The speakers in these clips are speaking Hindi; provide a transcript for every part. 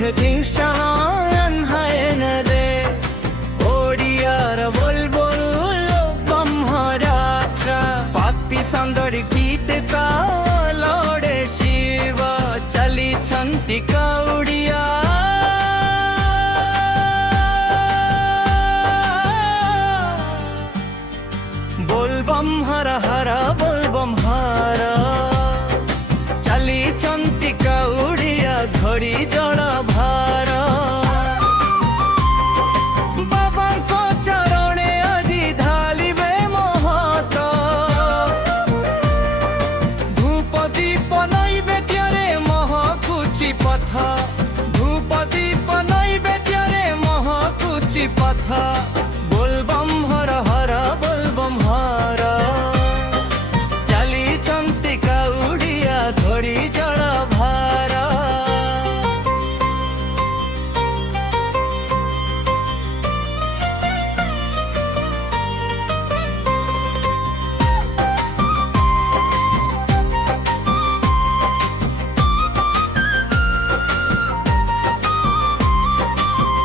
दिशान है न दे ओडियार बोलबो ब्रह्मरात्र पापी सुंदरी गीत का लोड़े शिव चली छंती काउडिया बोलबम हर हर बोलबम हर चली छंती काउडिया धरी जड़ भार बाबा को चरणे अजी ढालिबे महत धूप दीप नैवेद्य महकुची पथ धूप दीप नैवेद्य महकुची पथ बोलबम हर हर बोलबम हर चली छंती काउडिया धरी जड़ भार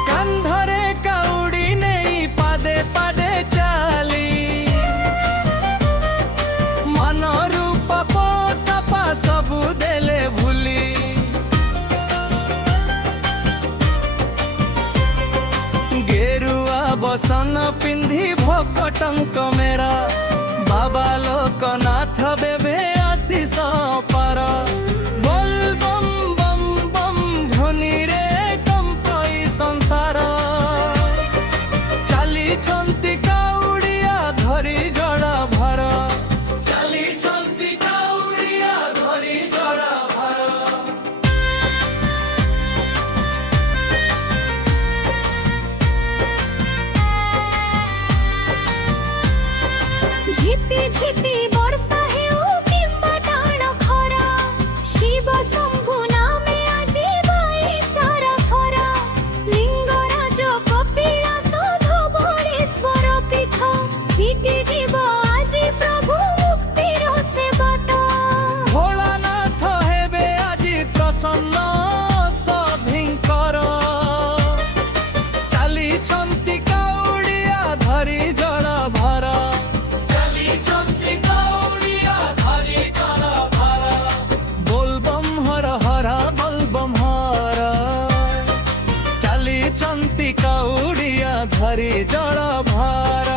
कंधरे काउडी नहीं पादे पादे चाली मन रूप पोतपा सबु देले भूली गेरुआ बसन पिंधी भकटंक मेरा बाबा लोकनाथ देवे आशीष पर बोल बम बम बम ध्वनि रे कंपई संसार चली छंती काउडिया धरी जड़ा भर चली छंती काउडिया धरी जड़ा भर झिपी झिपी वर्षा हेउ किंबा टाण खरा शिव शंभु नामे आजी बाई सारा खरा लिंगराज कपिलास धवळेश्वर पीठ फिटी जीव आजी प्रभु मुक्तिर से बाट भोलानाथ हेबे आजी प्रसन्न सभिंकर चली छंती काउडिया धरी जड़ भर चली छंती काउडिया धरी जड़ भर बोलबम हर हर बोलबम हर चली छंती काउडिया धरी जड़ भर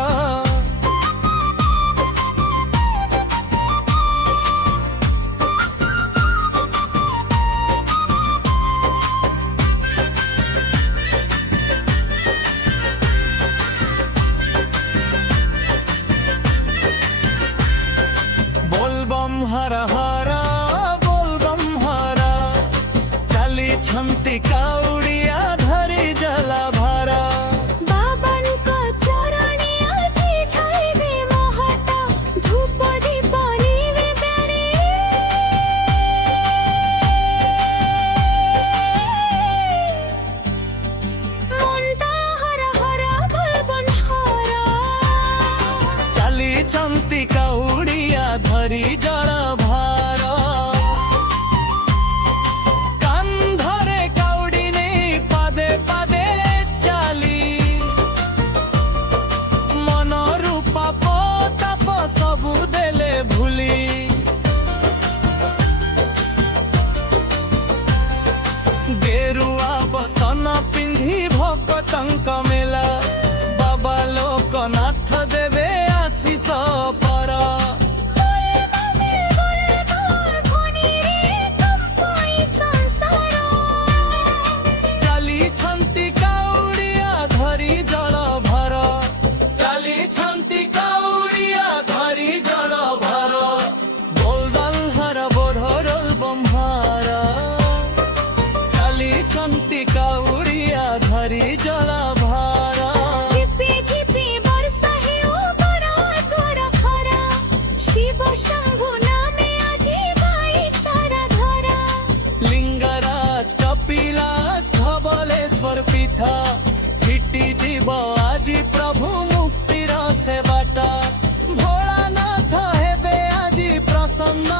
बोलबम हर हर बोलबम हर चली छंती काउडिया धरी जला भरा बाबन को चरणी आजी खाइबे महट धूप दीप निवेदने मुंडा हर हर बोलबन हर चली छंती काउडिया धरी जड़ भार कंधरे काउडी नहीं पादे पादे चाली मन रूप पोतप सबु देले भूली गेरुआ बसन पिंधी भकतंक मेला बाबा लोकनाथ देवे आशीष पर चली छंती काउडिया धरी जड़ भर चली छंती काउडिया धरी जड़ भर बोलदल हर बोधरल बम्हार चली छंती काउडिया धरी जड़ भर झिपी झिपी वर्षा हेउ बरा द्वार खरा शिव शंभु नामे आजी बाई सारा धरा लिंगराज कपिलास धवलेश्वर पीठ फिटी जीव आजी प्रभु मुक्तिर से बाट भोलानाथ हेबे आजी प्रसन्न